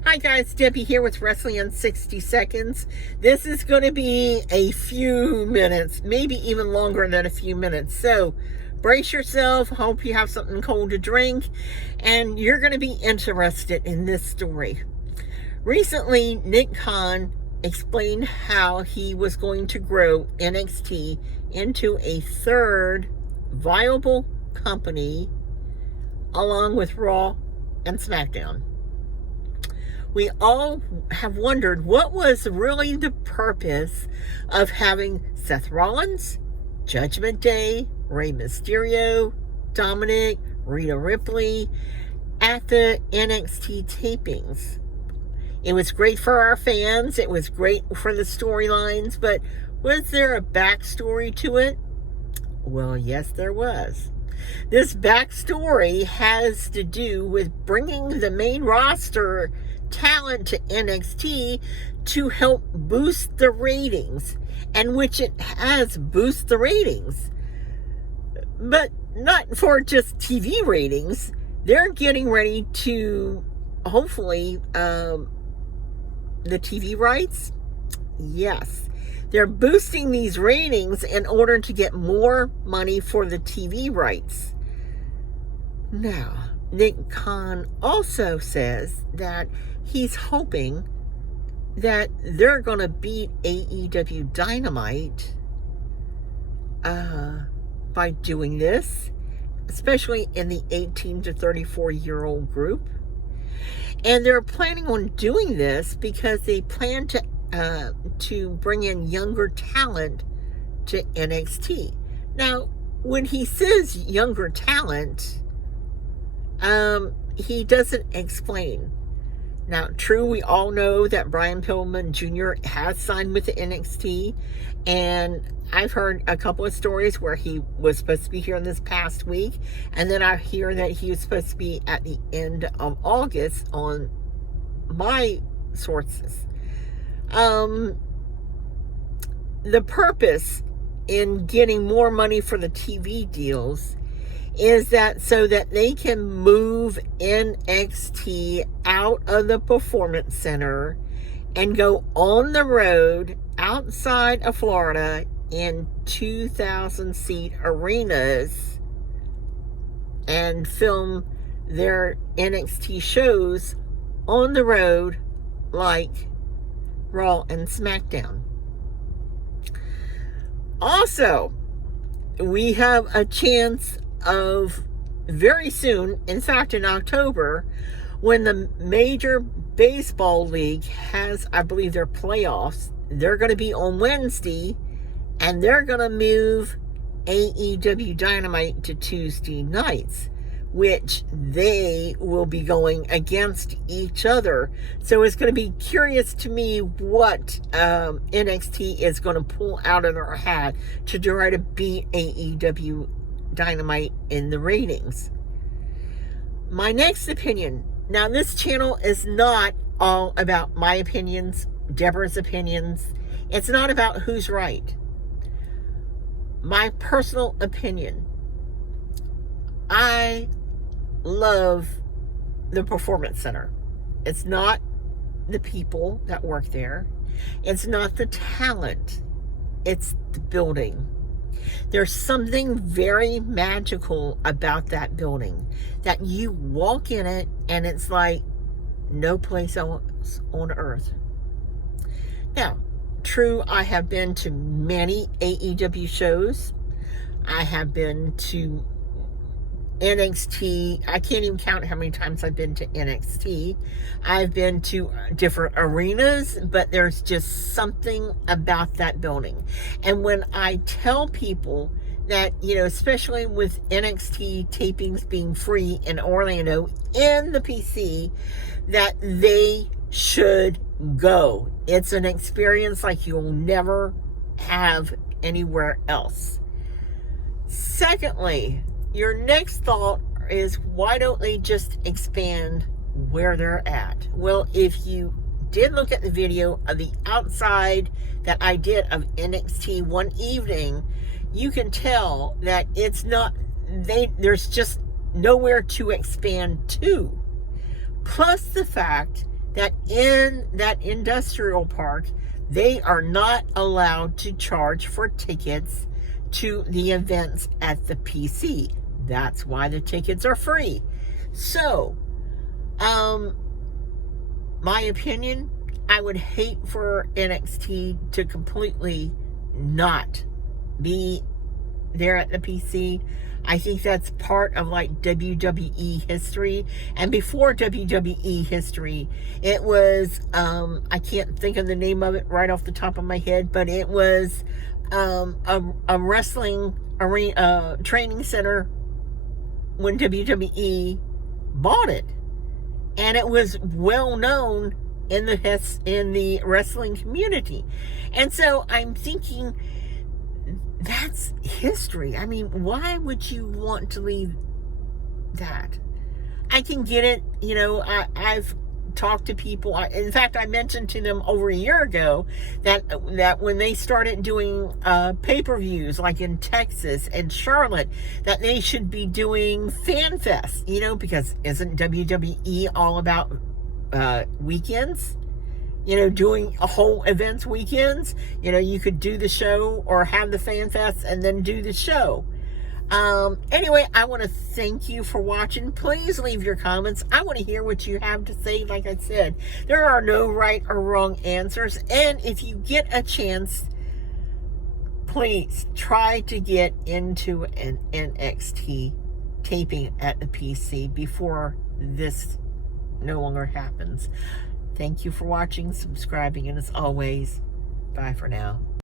Hi guys, Debbie here with Wrestling in 60 Seconds. This is going to be a few minutes, maybe even longer than a few minutes. So brace yourself. Hope you have something cold to drink, and you're going to be interested in this story. Recently, Nick Khan explained how he was going to grow NXT into a third viable company along with Raw and SmackDown. We all have wondered what was really the purpose of having Seth Rollins, Judgment Day, Rey Mysterio, Dominic, Rhea Ripley at the NXT tapings. It was great for our fans. It was great for the storylines, but was there a backstory to it? Well, yes, there was. This backstory has to do with bringing the main roster talent to NXT to help boost the ratings, and which it has boosted the ratings, but not for just TV ratings. They're getting ready to hopefully the TV rights. Yes, they're boosting these ratings in order to get more money for the TV rights. Now, Nick Khan also says that he's hoping that they're going to beat AEW Dynamite by doing this, especially in the 18 to 34-year-old group. And they're planning on doing this because they plan to bring in younger talent to NXT. Now, when he says younger talent, he doesn't explain. Now, true, we all know that Brian Pillman Jr. has signed with the NXT, and I've heard a couple of stories where he was supposed to be here this past week, and then I hear that he was supposed to be at the end of August on my sources. The purpose in getting more money for the TV deals is that so that they can move NXT out of the Performance Center and go on the road outside of Florida in 2,000-seat arenas and film their NXT shows on the road like Raw and SmackDown. Also, we have a chance of very soon, in fact in October, when the major baseball league has, I believe, their playoffs. They're going to be on Wednesday, and they're going to move AEW Dynamite to Tuesday nights, which they will be going against each other. So it's going to be curious to me what NXT is going to pull out of their hat to try to beat AEW Dynamite in the ratings. My next opinion. Now, this channel is not all about my opinions, Deborah's opinions. It's not about who's right. My personal opinion. I love the Performance Center. It's not the people that work there. It's not the talent. It's the building. There's something very magical about that building, that you walk in it and it's like no place else on earth. Now, true, I have been to many AEW shows. I have been to NXT. I can't even count how many times I've been to NXT. I've been to different arenas, but there's just something about that building. And when I tell people that, especially with NXT tapings being free in Orlando in the PC, that they should go. It's an experience like you'll never have anywhere else. Secondly, your next thought is, why don't they just expand where they're at? Well, if you did look at the video of the outside that I did of NXT one evening, you can tell that it's not, there's just nowhere to expand to. Plus the fact that in that industrial park, they are not allowed to charge for tickets to the events at the PC. That's why the tickets are free. So, my opinion, I would hate for NXT to completely not be there at the PC. I think that's part of like WWE history. And before WWE history, it was, I can't think of the name of it right off the top of my head, but it was a wrestling arena, training center when WWE bought it. And it was well known in the wrestling community. And so I'm thinking, that's history. I mean, why would you want to leave that? I can get it. You know, I've talked to people. In fact, I mentioned to them over a year ago that when they started doing pay-per-views, like in Texas and Charlotte, that they should be doing Fan Fest, you know, because isn't WWE all about weekends? You know, doing a whole events weekends. You know, you could do the show or have the Fan Fest and then do the show. Anyway, I want to thank you for watching. Please leave your comments. I want to hear what you have to say. Like I said, there are no right or wrong answers. And if you get a chance, please try to get into an NXT taping at the PC before this no longer happens. Thank you for watching, subscribing, and as always, bye for now.